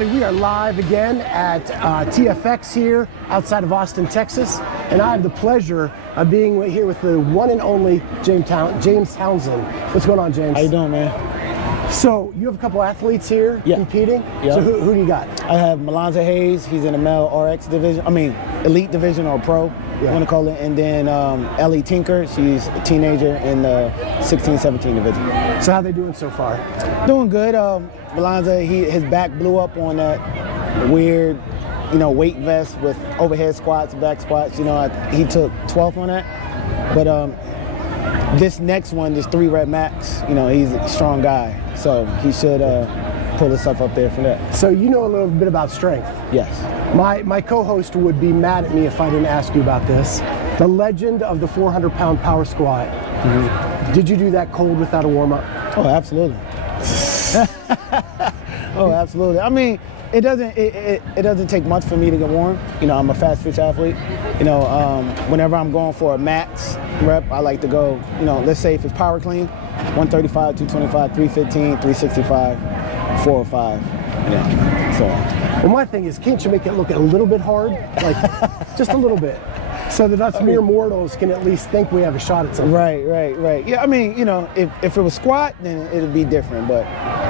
everybody. We are live again at TFX here outside of Austin, Texas. And I have the pleasure of being here with the one and only James Townsend. What's going on, James? How you doing, man? So you have a couple athletes here competing. Yeah. So who do you got? I have Malonza Hayes. He's in the male RX division. I mean, elite division or pro, you want to call it. And then Ellie Tinker. She's a teenager in the 16-17 division. So how are they doing so far? Doing good. Malonza, his back blew up on that weird, weight vest with overhead squats, back squats. He took 12th on that. But this next one, this 3-rep max, he's a strong guy. So he should pull himself up there for that. So you know a little bit about strength. Yes. My co-host would be mad at me if I didn't ask you about this. The legend of the 400-pound power squat. Mm-hmm. Did you do that cold without a warm-up? Oh, absolutely. Oh, absolutely. I mean, it doesn't take much for me to get warm. I'm a fast twitch athlete. Whenever I'm going for a max rep, I like to go, let's say if it's power clean, 135, 225, 315, 365, 405. So. Well, my thing is, can't you make it look a little bit hard? Like, just a little bit. So that us mere mortals can at least think we have a shot at something. Right. Yeah, I mean, if it was squat, then it'd be different, but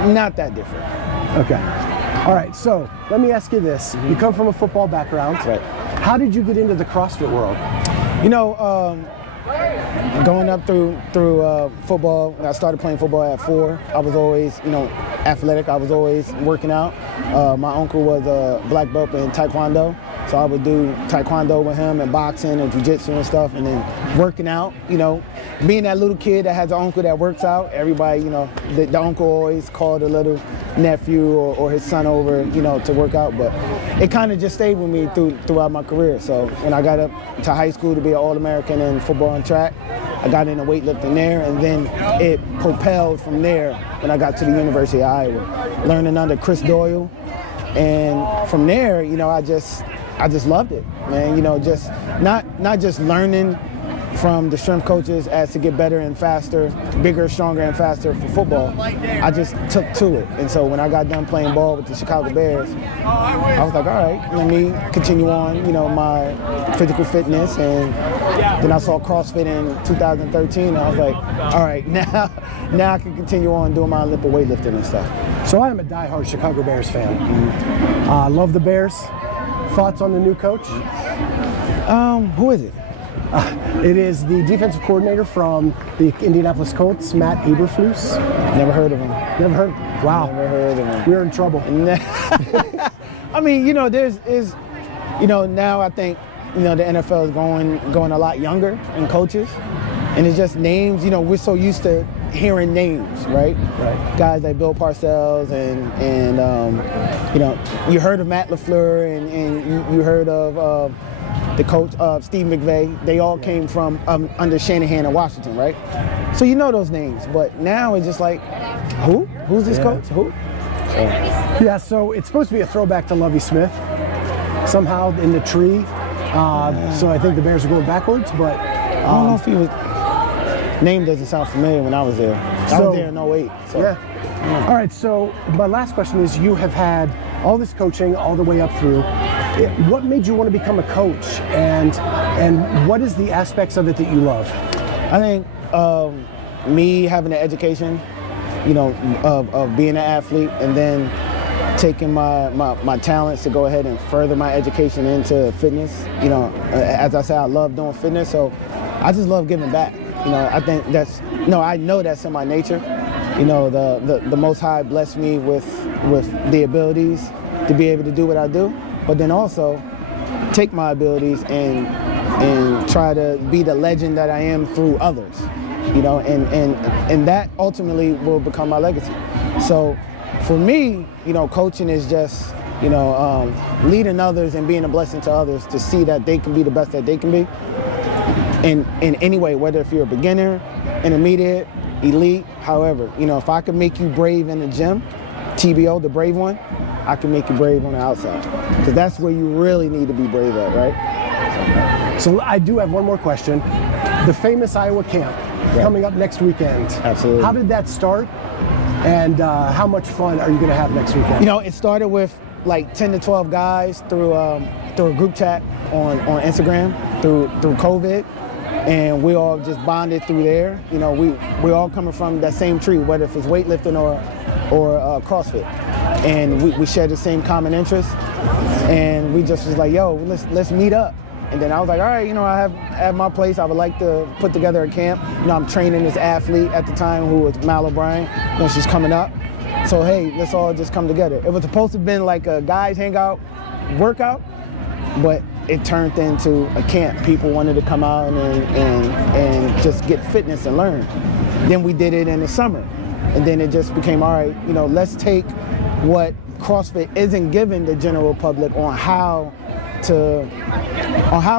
not that different. Okay. All right, so let me ask you this. You come from a football background. Right. How did you get into the CrossFit world? Going up through football, I started playing football at 4. I was always, athletic. I was always working out. My uncle was a black belt in Taekwondo, so I would do Taekwondo with him and boxing and jiu-jitsu and stuff, and then working out, being that little kid that has an uncle that works out, everybody, the uncle always called a little nephew or his son over, to work out, but it kind of just stayed with me throughout my career. So when I got up to high school to be an All-American in football and track, I got into weightlifting there, and then it propelled from there when I got to the University of Iowa, learning under Chris Doyle, and from there, I just loved it, man. Just not just learning from the strength coaches as to get better and faster, bigger, stronger, and faster for football. I just took to it. And so when I got done playing ball with the Chicago Bears, I was like, all right, let me continue on, my physical fitness. And then I saw CrossFit in 2013. And I was like, all right, now I can continue on doing my Olympic weightlifting and stuff. So I am a diehard Chicago Bears fan. Mm-hmm. Love the Bears. Thoughts on the new coach? Who is it? It is the defensive coordinator from the Indianapolis Colts, Matt Eberflus. Never heard of him. Never heard? Wow. Never heard of him. We're in trouble. I mean, now I think, the NFL is going a lot younger in coaches. And it's just names, we're so used to hearing names, right? Right. Guys like Bill Parcells and you heard of Matt LaFleur and you heard of the coach, Steve McVay. They all came from under Shanahan in Washington, right? So those names, but now it's just like, who? Who's this coach? Who? So it's supposed to be a throwback to Lovie Smith, somehow in the tree. So I think the Bears are going backwards, but I don't know if he was. Name doesn't sound familiar when I was there. I was there in 08. So. Yeah. All right, so my last question is, you have had all this coaching all the way up through. What made you want to become a coach, and what is the aspects of it that you love? I think me having an education, of being an athlete, and then taking my talents to go ahead and further my education into fitness. As I said, I love doing fitness, so I just love giving back. I think I know that's in my nature. The Most High blessed me with the abilities to be able to do what I do, but then also take my abilities and try to be the legend that I am through others. And that ultimately will become my legacy. So for me, coaching is just, leading others and being a blessing to others to see that they can be the best that they can be. In any way, whether if you're a beginner, intermediate, elite, however, if I can make you brave in the gym, TBO, the brave one, I can make you brave on the outside. Because that's where you really need to be brave at, right? So I do have one more question. The famous Iowa camp coming up next weekend. Absolutely. How did that start? And how much fun are you going to have next weekend? It started with like 10 to 12 guys through a group chat on Instagram through COVID, and we all just bonded through there. You know, we all coming from that same tree, whether if it's weightlifting or CrossFit, and we share the same common interests, and we just was like, yo, let's meet up. And then I was like, all right, you know, I have at my place, I would like to put together a camp. You know, I'm training this athlete at the time who was Mal O'Brien, you know, she's coming up. So hey, let's all just come together. It was supposed to have been like a guys hangout workout, but it turned into a camp. People wanted to come out and just get fitness and learn. Then we did it in the summer. And then it just became, all right, you know, let's take what CrossFit isn't giving the general public on how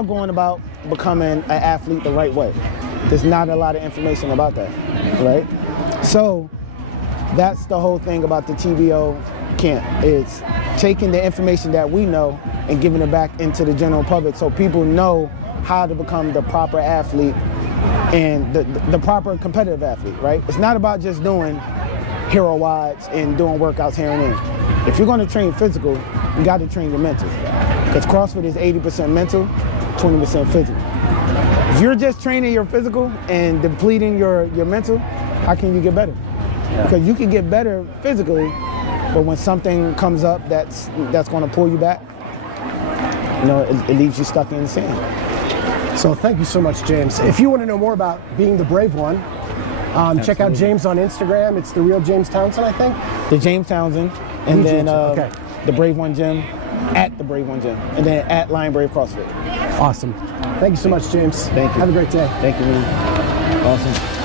going about becoming an athlete the right way. There's not a lot of information about that, right? So that's the whole thing about the TBO camp. It's taking the information that we know and giving it back into the general public so people know how to become the proper athlete and the proper competitive athlete, right? It's not about just doing hero WODs and doing workouts here and there. If you're going to train physical, you got to train your mental. Because CrossFit is 80% mental, 20% physical. If you're just training your physical and depleting your mental, how can you get better? Yeah. Because you can get better physically, but when something comes up that's going to pull you back, you know, it leaves you stuck in the sand. So thank you so much, James. If you want to know more about being the brave one, check out James on Instagram. It's the real James Townsend, I think. The James Townsend, and then the Brave One Gym, at the Brave One Gym, and then at Lion Brave CrossFit. Awesome. Thank you so much, James. Thank you. Have a great day. Thank you, man. Awesome.